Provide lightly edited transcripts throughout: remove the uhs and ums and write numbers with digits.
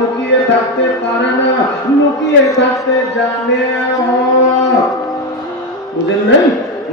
লুকিয়ে থাকতে পারে না, লুকিয়ে থাকতে জানে। বুঝেন নাই?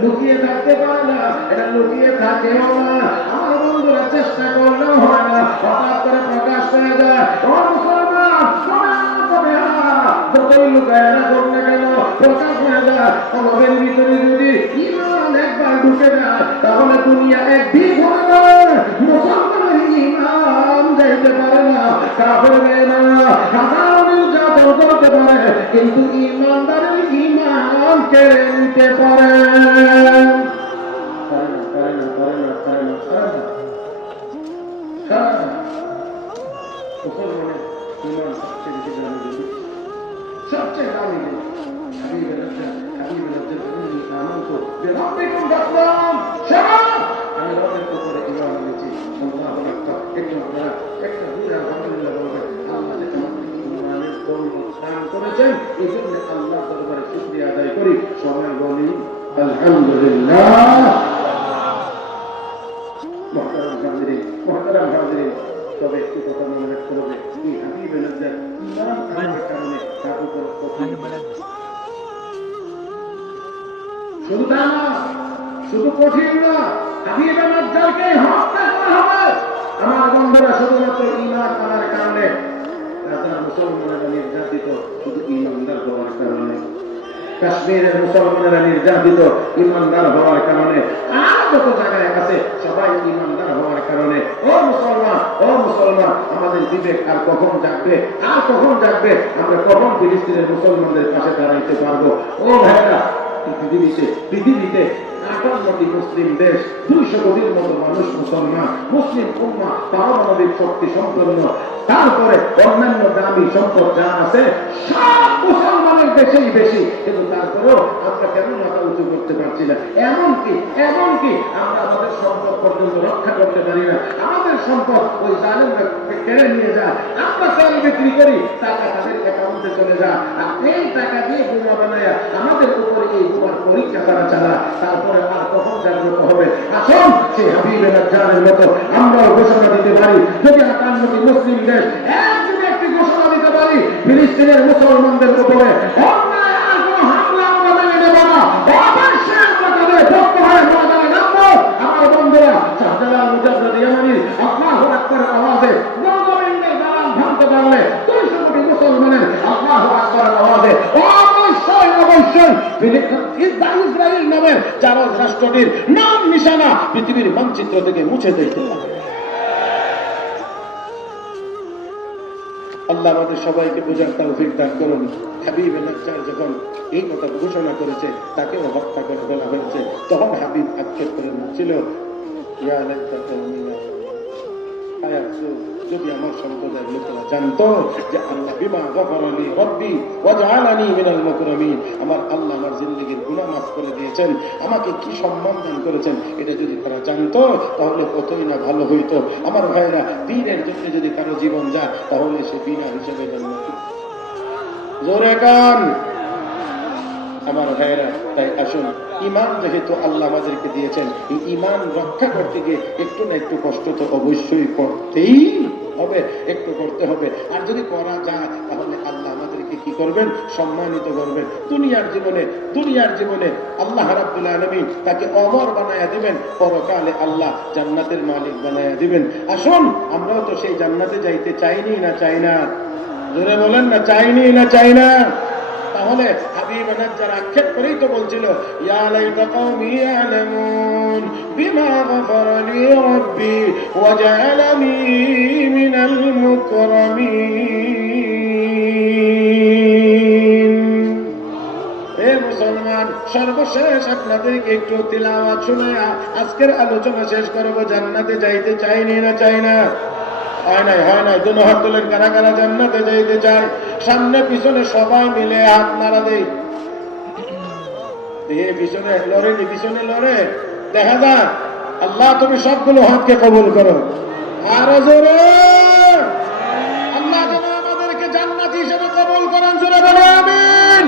লুকিয়ে থাকতে পারে না, এটা লুকিয়ে থাকেও না। আমার বন্ধুরা চেষ্টা করলেও হয় না, হঠাৎ করে প্রকাশ পেয়ে যায়। ও মুসলমান, যতই লুকায় না করুন না কেন, প্রকাশ হয়ে যায়। কলবের ভিতরে যদি ঈমান একবার ঢুকে যায়, তাহলে দুনিয়া একদিক হয়ে যায়। মুসলমানের ঈমান যাইতে পারে না, কাফের মেয়েরা হাজার নির্যাতন করতে পারে, কিন্তু ঈমানদারের ঈমান কেড়ে নিতে পারে মুসলমানের ঈমান সবচেয়ে বেশি দামি, সবচেয়ে দামি। আমি রবের উপরে ঈমান এনেছি। আল্লাহু আকবার। একটু দূরে আলহামদুলিল্লাহ বলবেন। আল্লাহ যে আমাদের ঈমানের দৌলত দান করেছেন, এই জন্য আল্লাহর দরবারে শুকরিয়া আদায় করি। সবাই বলি আলহামদুলিল্লাহ। মুহতারাম হাজিরিন, তবে একটু কথা মনে রাখতে হবে, এই হাবিবে নাজ্জার ঈমান আনার কারণে তার উপর শুধু তা না, শুধু কঠিন না, হাবিবে নাজ্জারকে হত্যা করা হবে। আমার বন্ধুরা, শুধুমাত্র ঈমান আনার কারণে রাজার মুসলমানেরা নির্যাতিত, শুধু ঈমানদার হওয়ার কারণে। কাশ্মীরের মুসলমানেরা নির্যাতিত ঈমানদার হওয়ার কারণে। আর যত জায়গায় আছে সবাই ঈমানদার হওয়ার কারণে। ও মুসলমান, ও মুসলমান, আমাদের বিবেক আর কখন জাগবে, আর কখন জাগবে? আমরা কখন ফিলিস্তিনের মুসলমানদের পাশে দাঁড়াইতে পারবো? ও ভাইরা, পৃথিবীতে 58টি মুসলিম দেশ, 200 কোটির মতো মানুষ মুসলমান। মুসলিম উম্মাহ পারমাণবিক শক্তি সম্পন্ন, তারপরে অন্যান্য দামি সম্পদ যা আছে সব মুসলমানের দেশেই বেশি, কিন্তু তারপরেও আমরা কেন মাথা উঁচু করতে পারছি না? এমনকি আমরা আমাদের সম্পদ পর্যন্ত রক্ষা করতে পারি না। আমাদের সম্পদ ওই জালেমরা কেড়ে নিয়ে যায়, আমরা তেল বিক্রি করি, টাকা তাদের অ্যাকাউন্টে চলে যায়, আর এই টাকা দিয়ে বোমা বানায় আমাদের উপরে এই বোমার পরীক্ষা তারা চালায়। তারপরে আর কখন জাগ্রত হবে? আসুন সেই হাবিবে নাজ্জারের মতো আমরাও ঘোষণা দিতে পারি। যদি 58টি মুসলিম দেশ একদিনে একটি ঘোষণা দিতে পারি, ফিলিস্তিনের মুসলমানদের উপরে অন্যায় আর কোনো হামলা আমরা মেনে নেব না, অবশ্যই আমরা তাদের পক্ষ হয়ে ময়দানে নামবো। আমার বন্ধুরা, শাহজালাল মুজাদ্দিদ ইয়ামানির আল্লাহু আকবারের আওয়াজে গণগোবিন্দের দালান ভাঙতে পারলে 200 কোটি মুসলমানের আল্লাহু আকবারের আওয়াজে অবশ্যই ইসরায়েল নামের জারজ রাষ্ট্রটির নাম নিশানা পৃথিবীর মানচিত্র থেকে মুছে দিতে হবে। আল্লাহ আমাদের সবাইকে বুঝার তৌফিক দান করুন। হাবিব নাজ্জার যখন এই কথা ঘোষণা করেছে, তাকেও হত্যা করে ফেলা হয়েছে, তখন হাবিব আক্ষেপ করে বলছিল, ইয়া লাইতানি যদি আমার সম্প্রদায়ের লোকেরা জানতো যে আল্লাহ বিমা গফারানি রব্বি ওয়া জাআলানি মিনাল মুকরামিন, আমার আল্লাহ আমার জিন্দেগীর গুনাহ মাফ করে দিয়েছেন, আমাকে কি সম্মান দান করেছেন, এটা যদি তারা জানতো তাহলে কতই না ভালো হইতো। আমার ভাইরা, দ্বীনের জন্য যদি কারো জীবন যায় তাহলে সে বিনা হিসেবে জান্নাতি। জোরে কান আমার ভাইরা। তাই আসুন, ঈমান যেহেতু আল্লাহ আমাদেরকে দিয়েছেন, এই ঈমান রক্ষা করতে গিয়ে একটু না একটু কষ্ট তো অবশ্যই করতেই হবে, একটু করতে হবে। আর যদি করা যায় তাহলে আল্লাহ আমাদেরকে কি করবেন? সম্মানিত করবেন। দুনিয়ার জীবনে আল্লাহ রাব্বুল আলামিন তাকে অমর বানায়া দিবেন, পরকালে আল্লাহ জান্নাতের মালিক বানায়া দিবেন। আসুন, আমরাও তো সেই জান্নাতে যাইতে চাইনি না চাই না? জোরে বলেন না, চাইনি না চাই না? তাহলে হাবিব নাজ্জার আক্ষেপ করেই তো বলছিল, ইয়া লাইতা কওমি ইয়ালামুন বিমা গফারানি রাব্বি ওয়া জাআলানি মিনাল মুকরামিন। হে মুসলমান, সর্বশেষ আপনাদেরকে একটু তিলাওয়াত শুনায়া আজকের আলোচনা শেষ করব। জান্নাতে যাইতে চাইনি না চাই না? হয় নাই? দুনো হাত তুলেন, কারা কারা জান্নাতে যাইতে চায়? সামনে পিছনে সবাই মিলে হাত নাড়া দেয়। পিছনে লড়ে দেখা যায়। আল্লাহ তুমি সবগুলো হাতকে কবুল করো। আরো জোরে আল্লাহ যেন আমাদেরকে জান্নাতি হিসেবে কবুল করেন। জোরে বলো আমিন।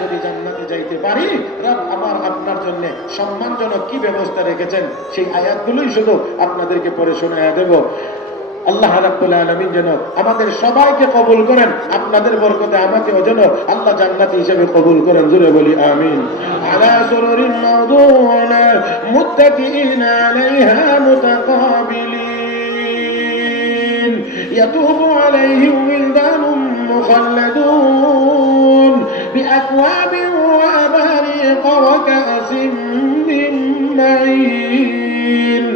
যদি জান্নাতে যাইতে পারি, রব আমার আপনার জন্য সম্মানজনক কি ব্যবস্থা রেখেছেন সেই আয়াতগুলোই শুধু আপনাদেরকে পড়ে শোনায়া দেব। আল্লাহ রাব্বুল আলামিন যেন আমাদের সবাইকে কবুল করেন, আপনাদের বরকতে আমাকেও যেন আল্লাহ জান্নাতি হিসেবে কবুল করেন। জোরে বলি আমিন। আলা সুরুরিন মাওদুনা মুত্তাকিইনা আলাইহা মুতাকাবিলিন ইয়াতুফু আলাইহিম উলদানুম মুখাল্লাদুন বিআকওয়াবিন ওয়া আবারিক ওয়া কাসিম মিন মাঈন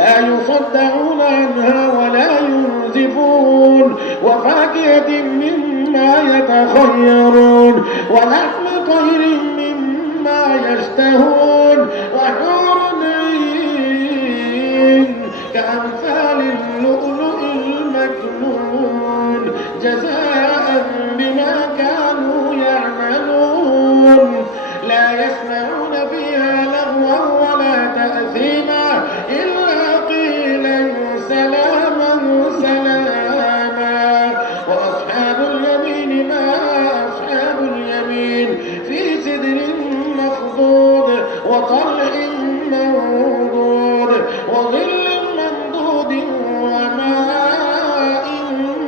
لا يصدعون عنها ولا ينزفون وفاكهة مما يتخيرون ولحم طير مما يشتهون وحور عين كأمثال اللؤلؤ المكنون جزاء بما كانوا يعملون لا يسمعون فيها لغوا ولا تأثيما سلاما سلاما وأصحاب اليمين ما أصحاب اليمين في سدر مخضود وطلع منضود وظل ممدود وماء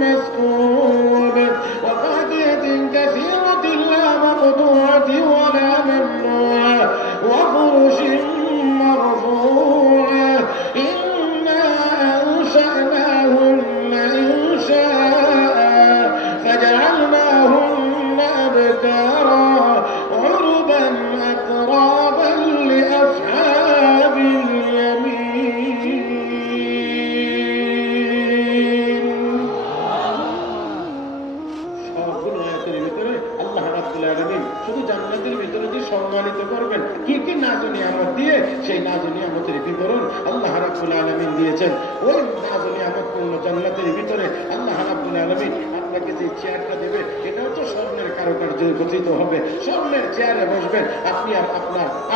مسكوب وفاكهة كثيرة لا مقطوعة ولا ممنوعة وفرش مرفوعة أنشأناهن إنشاء فجعلناهن أبكارا عربا أترابا لأصحاب اليمين সবগুলো আয়াতের ভিতরে আল্লাহ রাব্বুল আলামিন শুধু জান্নাতের ভিতরে যে সম্মানিত করবেন কি কি নাজ নিয়ামত দিয়ে সেই নাজ নিয়ামতের বিবরণ আল্লাহ রাব্বুল আলামিন দিয়েছেন। ওই নাজ নিয়ামতপূর্ণ জান্নাতের ভিতরে আল্লাহ রাব্বুল আলামিন আপনাকে যে চেয়ারটা দেবে এটাও তো স্বর্ণের কারুকার্য গঠিত হবে। স্বর্ণের চেয়ারে বসবেন আপনি, আর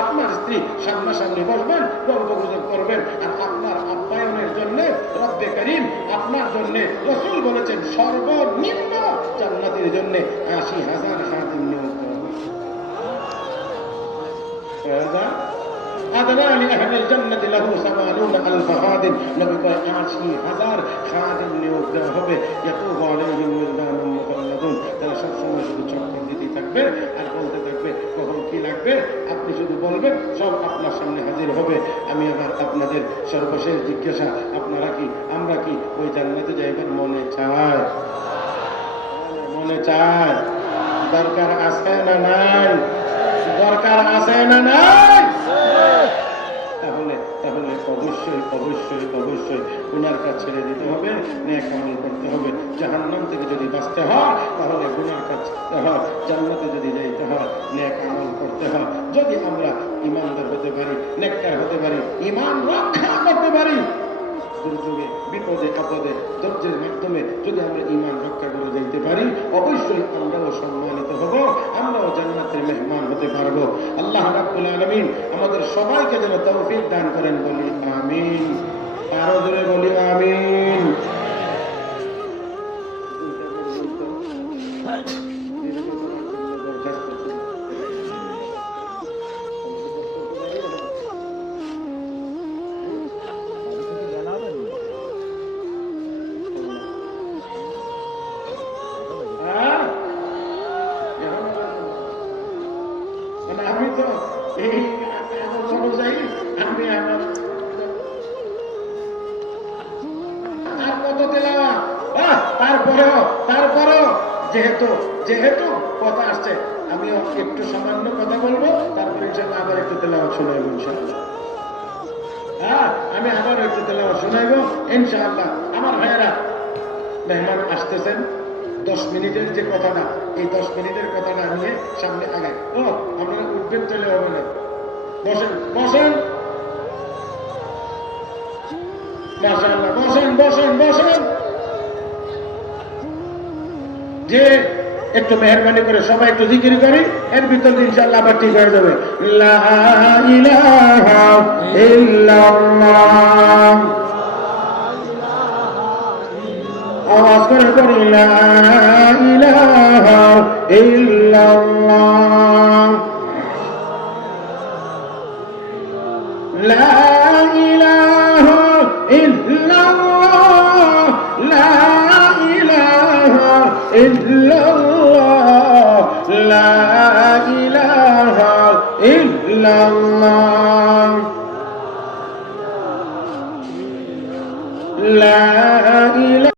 আপনার স্ত্রী সামনাসামনি বসবেন, গল্পগুজব করবেন। আর আপনার আপ্যায়নের জন্য রব্বে করিম আপনার জন্য রাসূল বলেছেন সর্বনিম্ন জান্নাতের জন্য ৮০,০০০ খাদিম নিয়োগ করা হবে। أدنى لأهل الجنة له 80,000 خادم نبي কয় ৮০,০০০ খাদিম নিয়োগ দেওয়া হবে। يطوف عليهم ولدان مخلدون তারা সব সময় শুধু চক্কর দিতেই থাকবে আর বলতে থাকবে কখন কি লাগবে, আপনি শুধু বলবেন সব আপনার সামনে হাজির হবে। আমি আবার আপনাদের সর্বশেষ জিজ্ঞাসা, আপনারা কি আমরা কি ওই জান্নাতে যাইবার মনে চায়? মনে চায়? দরকার আছে না নাই? দরকার আছে না নাই? তাহলে অবশ্যই গুনার কাজ ছেড়ে দিতে হবে, নেক আমল করতে হবে। জাহান্নাম থেকে যদি বাঁচতে হয় তাহলে গুনার কাজ করতে হয়, জান্নাতে যদি যাইতে হয় নেক আমল করতে হয়। যদি আমরা ইমানদার হতে পারি, নেককার হতে পারি, ইমান রক্ষা করতে পারি, দুর্যোগে বিপদে আপদে ধৈর্যের মাধ্যমে যদি আমরা ইমান রক্ষা করে যাইতে পারি, অবশ্যই আমরাও সম্মানিত হব, আমরাও জান্নাতের মেহমান হতে পারবো। আল্লাহ রাব্বুল আলামিন আমাদের সবাইকে যেন তৌফিক দান করেন, বলি আমিন। আরো জোরে বলি আমিন। আমি তো এই অনুযায়ী আমি আমার আর কত তেলাওয়াত, তারপরেও যেহেতু কথা আসছে আমিও একটু সামান্য কথা বলবো, তারপরে ইনশাআল্লাহ আবার একটু তেলাওয়াত শোনাইবো ইনশাআল্লাহ। আমি আবার একটু তেলাওয়াত শোনাইবো ইনশাআল্লাহ। আমার ভাইয়েরা মেহমান আসতেছেন, 10 মিনিটের যে কথাটা, এই 10 মিনিটের কথাটা নিয়ে সামনে আগায়। আপনারা উঠবেন চলে হবে না, বসেন মাশাআল্লাহ, বসেন। যে একটু মেহরবানি করে সবাই একটু জিকির করি, এর ভিতরে ইনশাআল্লাহ আবার ঠিক হয়ে যাবে। লা ইলাহা ইল্লাল্লাহ, আওয়াজ করে করি লা ইলাহা ইল্লাল্লাহ, লা ইলাহা ইল্লাল্লাহ, ইল্লাল্লাহ লা ইলাহা ইল্লাল্লাহ লা ইলাহা